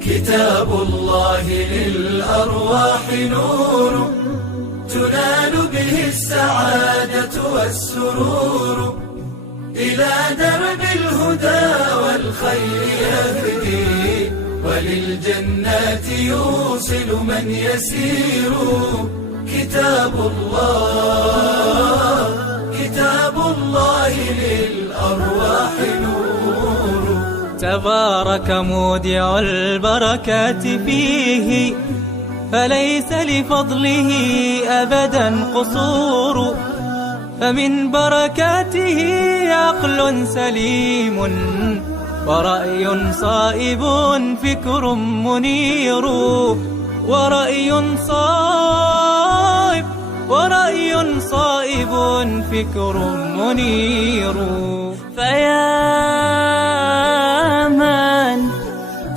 كتاب الله للأرواح نور، تنال به السعادة والسرور، إلى درب الهدى والخير يهدي، وللجنات يوصل من يسير. كتاب الله للأرواح نور. تبارك مودع البركات فيه، فليس لفضله أبدا قصور، فمن بركاته عقل سليم، ورأي صائب فكر منير، ورأي صائب فكر منير.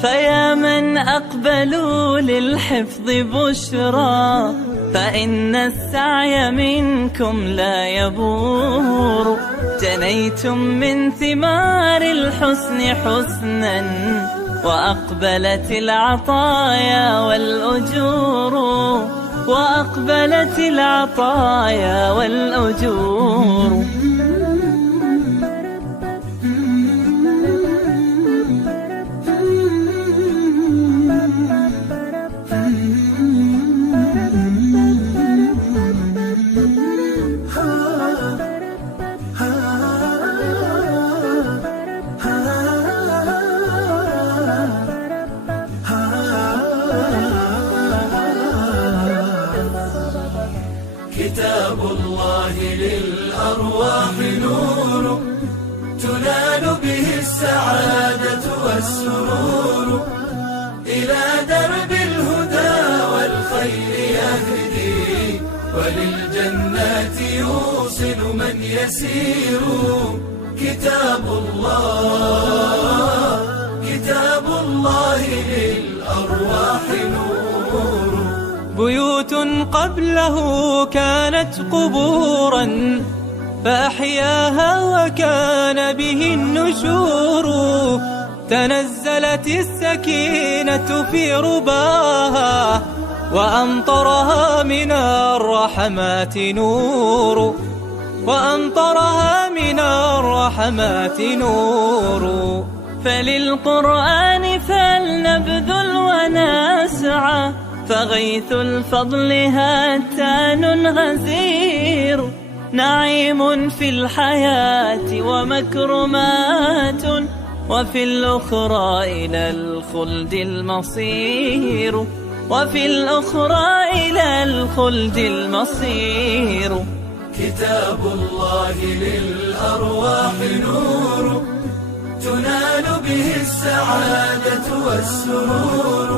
فيا من أقبلوا للحفظ بشرى، فإن السعي منكم لا يبور، جنيتم من ثمار الحسن حسنا، وأقبلت العطايا والأجور، وأقبلت العطايا والأجور. كتاب الله للأرواح نور، تنال به السعادة والسرور، إلى درب الهدى والخير يهدي، وللجنات يوصل من يسير. كتاب الله للأرواح نور. بيوت قبله كانت قبورا، فأحياها وكان به النشور، تنزلت السكينة في رباها، وأمطرها من الرحمات نور، وأمطرها من الرحمات نور. فللقرآن فلنبذل ونسعى، فغيث الفضل هاتان غزير، نعيم في الحياة ومكرمات، وفي الأخرى إلى الخلد المصير، وفي الأخرى إلى الخلد المصير. كتاب الله للأرواح نور، تنال به السعادة والسرور،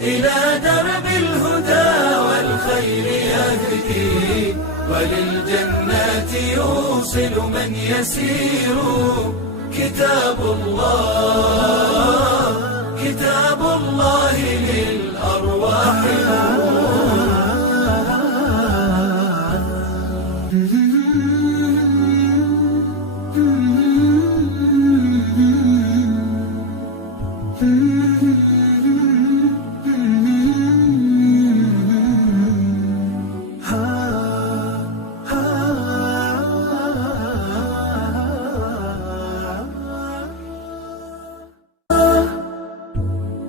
إلى درب الهدى والخير يهدي، وللجنات يوصل من يسير. كتاب الله للأرواح نور.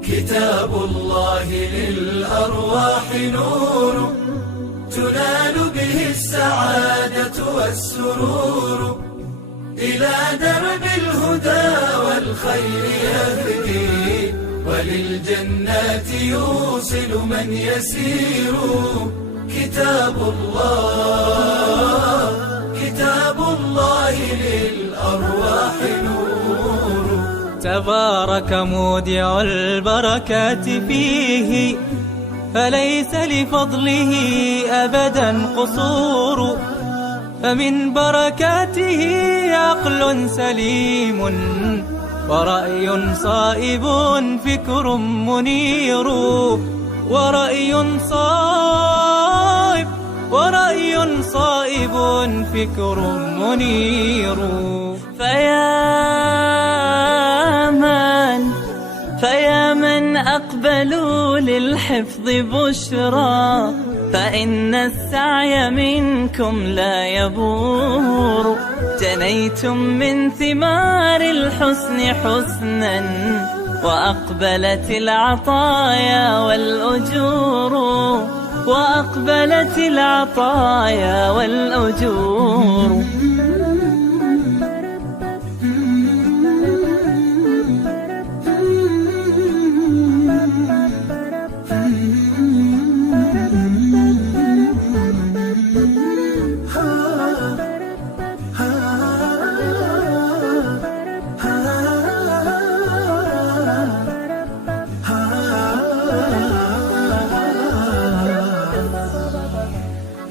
كتاب الله للأرواح نور، تنال به السعادة والسرور، إلى درب الهدى والخير يهدي، وللجنات يوصل من يسير. كتاب الله للأرواح نور. تبارك مودع البركات فيه، فليس لفضله أبدا قصور، فمن بركاته عقل سليم، ورأي صائب فكر منير، ورأي صائب فكر منير. أقبلوا للحفظ بشرى، فإن السعي منكم لا يبور. جنيتم من ثمار الحسن حسنا، وأقبلت العطايا والأجور، وأقبلت العطايا والأجور.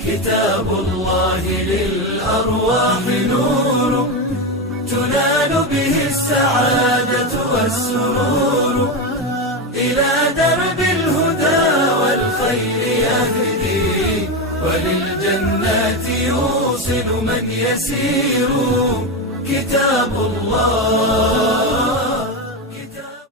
كتاب الله للأرواح نور، تنال به السعادة والسرور. إلى درب الهدى والخير يهدي، وللجنات يوصل من يسير. كتاب الله